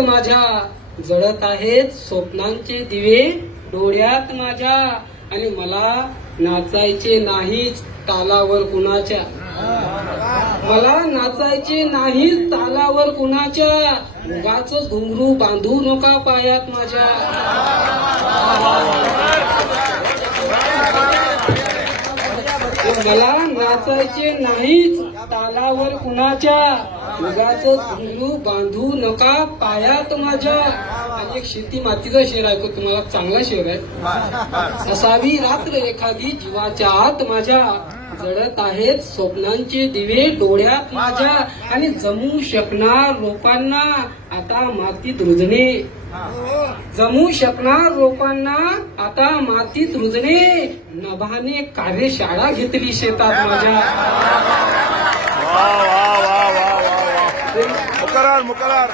माझ्या. जळत आहेत स्वप्नांचे दिवे डोळ्यात माझ्या. आणि मला नाचायचे नाहीच तालावर कुणाच्या. मला नाचायचे नाहीच तालावर कुणाच्या. उगाच घुंगरू बांधू नका पायात माझ्या. मला नाचायचे नाहीच. तालावर कुणाच्या? उगाच घुंगरू बांधू नका पायात माझ्या. आणि एक शेती मातीचा शेर ऐकतो तुम्हाला चांगला शेर आहे. असावी रात्र एखादी जीवाच्या आत माझ्या. जळत आहेत स्वप्नांचे दिवे डोळ्यात माझ्या आणि जमू शकणार रोपांना आता मातीत रुजणे. जमू शकणार रोपांना आता मातीत रुजणे. नभाने कार्यशाळा घेतली शेतात माझ्या. मुकरार मुकरार.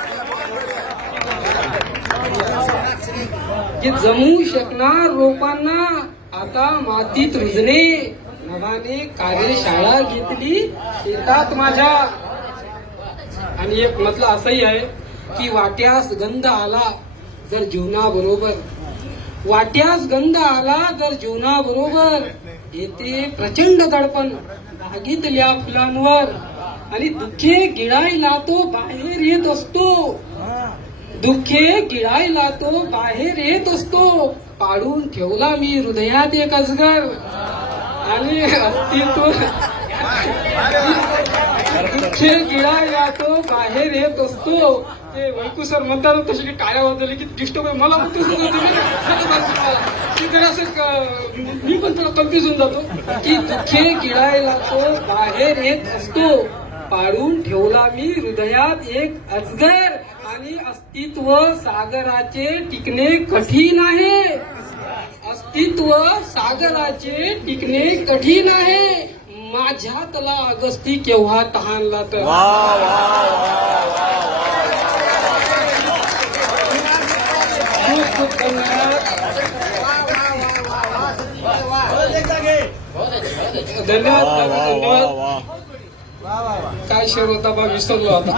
की जमू शकणार रोपांना आता मातीत रुजणे. नवाने कार्यशाळा घेतली. शेतात माझ्या आणि एक म्हटलं असंही आहे की वाट्यास गंध आला जर जीवनाबरोबर. वाट्यास गंध आला जर जीवनाबरोबर. येते प्रचंड दडपण. बागीतल्या फुलांवर. आणि दुःखे गिळायला तो बाहेर येत असतो. दुःखे गिळायला तो बाहेर येत असतो. पाडून ठेवला मी हृदयात एक अजगर. आणि अस्तित्व दुःखे गिळायला तो बाहेर येत असतो. ते वैकू सर म्हणतात तसे की काळ्या वाजले की डिस्टर्ब आहे मला पण सुद्धा तुम्ही की मी पण थोडा कन्फ्युज होऊन जातो. की दुःखे गिळायला तो बाहेर येत असतो. पाळून ठेवला मी हृदयात एक अजगर. आणि अस्तित्व सागराचे टिकणे कठीण आहे. अस्तित्व सागराचे टिकणे कठीण आहे. माझ्यातला अगस्ती केव्हा तहानला तर खूप खूप धन्यवाद धन्यवाद. काय शेर होता बा विसरलो आता.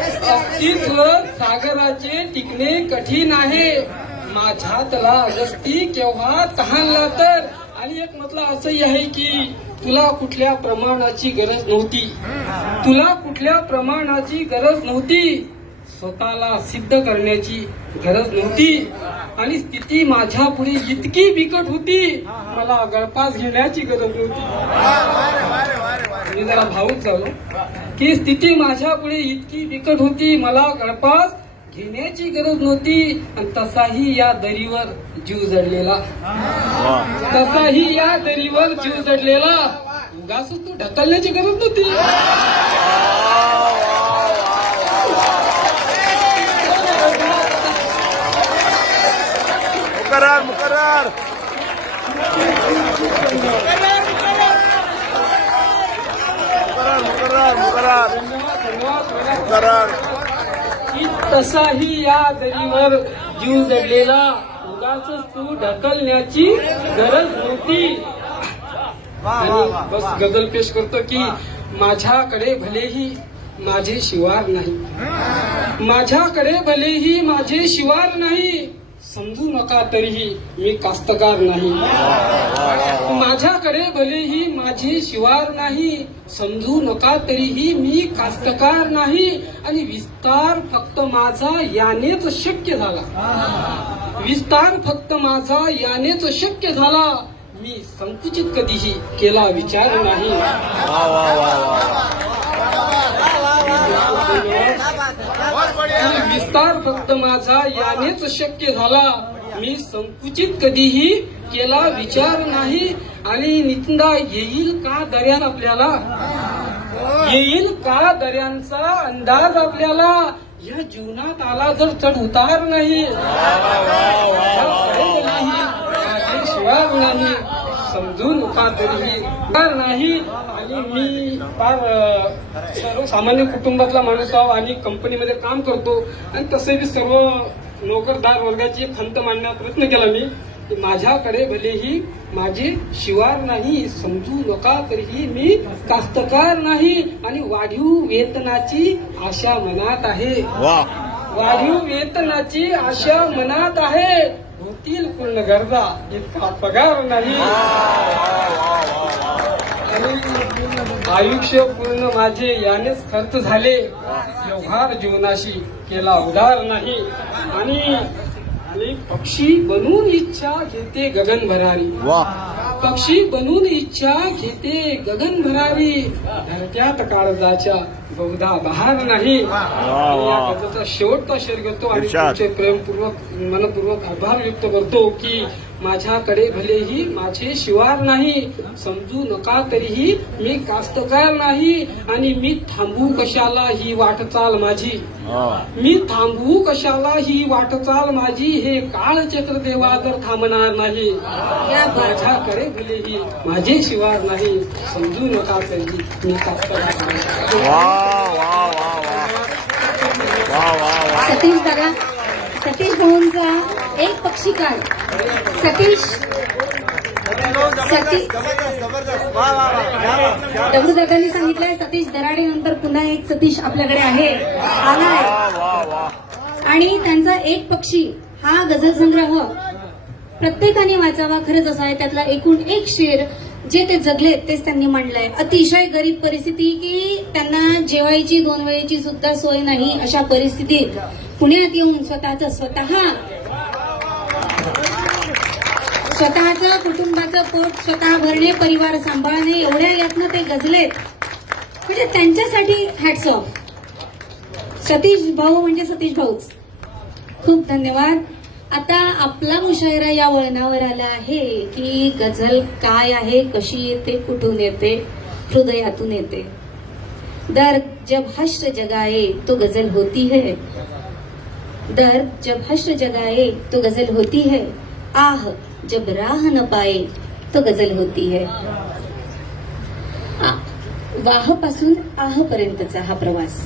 अस्तित्व सागराचे टिकणे कठीण आहे. माझ्यातला अगस्ती केव्हा तहानला तर आणि एक म्हटलं असंही आहे की तुला कुठल्या प्रमाणाची गरज नव्हती. तुला कुठल्या प्रमाणाची गरज नव्हती. स्वतःला सिद्ध करण्याची गरज नव्हती. आणि स्थिती माझ्या पुढे इतकी बिकट होती. मला गळपास घेण्याची गरज नव्हती. जरा भाऊक झालो. की स्थिती माझ्या पुढे इतकी बिकट होती मला गळपास घेण्याची गरज नव्हती. आणि तसाही या दरीवर जीव जडलेला. तसाही या दरीवर जीव जडलेला. उगाच तू ढकलण्याची गरज नव्हती. मुकरार मुकरार मुकरार मुकरार धन्यवाद धन्यवाद मुकरार की तसाही या दरीवर जीव जडलेला उगाच तू ढकलण्याची गरज नव्हती. आणि बस गजल पेश करतो की माझ्याकडे भलेही माझे शिवार नाही. माझ्याकडे भलेही माझे शिवार नाही. समजू नका तरीही मी कास्तकार नाही. माझ्याकडे भलेही माझे शिवार नाही समजू नका तरीही मी कास्तकार नाही आणि विस्तार फक्त माझा यानेच शक्य झाला. विस्तार फक्त माझा यानेच शक्य झाला. मी संकुचित कधीही केला विचार नाही. वा वा वा वा आणि विस्तार फक्त माझा यानेच शक्य झाला. मी संकुचित कधीही केला विचार नाही आणि नितंदा येईल का दर्यान आपल्याला? येईल का दर्यांचा अंदाज आपल्याला? या जीवनात आला जर चढ उतार नाही खरे नाही समजून नका तरीही नाही. आणि मी फार सर्वसामान्य कुटुंबातला माणूस आहो आणि कंपनीमध्ये काम करतो. आणि तसे बी सर्व नोकरदार वर्गाची खंत मांडण्याचा प्रयत्न केला मी. माझ्याकडे भलेही माझे शिवार नाही समजू नका तरीही मी कास्तकार नाही. आणि वाढीव वेतनाची आशा मनात आहे. वाढीव वेतनाची आशा मनात आहे. होतील पूर्ण गरजा इतका पगार नाही. आयुष्य पूर्ण माझे यानेच खर्च झाले. व्यवहार जीवनाशी केला उदार नाही. आणि आणि पक्षी बनून इच्छा घेते गगन भरारी पक्षी बनून इच्छा घेते गगन भरारी धरत्यात काळजाच्या बहुधा बहार नाही. शेवटचा शेर घेतो आणि. तुमचे प्रेमपूर्वक मनपूर्वक आभार व्यक्त करतो की माझ्याकडे भलेही माझे शिवार नाही समजू नका तरीही मी कास्तकार नाही आणि मी थांबू कशाला ही वाटचाल माझी. मी थांबवू कशाला ही वाटचाल माझी? हे काळचक्र देवा जर थांबणार नाही. माझ्याकडे भलेही माझे शिवार नाही समजू नका तरी मी कास्तकार नाही. वा वा वा वा. वा वा वा. सतीश दादा सतीश भाऊंचा एक पक्षीकार सतीश सतीश? दगडू दादांनी सांगितलंय सतीश दराडे नंतर पुन्हा एक सतीश आपल्याकडे आहे. आलाय. आणि त्यांचा एक पक्षी हा गझल संग्रह प्रत्येकाने वाचावा खरंच असा आहे. त्यातला एकूण एक शेर जे ते जगलेत तेच त्यांनी मांडलंय. अतिशय गरीब परिस्थिती की त्यांना जेवायची दोन वेळेची सुद्धा सोय नाही अशा परिस्थितीत. पुण्यात येऊन स्वतःच स्वतः स्वतःचं कुटुंबाचं पोट स्वतः भरणे परिवार सांभाळणे एवढ्या यातनं ते गजलेत म्हणजे त्यांच्यासाठी हॅट्स ऑफ सतीश भाऊ म्हणजे सतीश भाऊच. खूप धन्यवाद. आता आपला मुशायरा या वळणावर आला आहे की गझल काय आहे कशी येते कुठून येते हृदयातून येते. दर्द जब हश्र जगाए तो गजल होती है. दर्द जब हश्र जगाए तो गजल होती है. आह जब राह न पाए तो गजल होती है। वाहपासून आह पर्यंतचा हा प्रवास.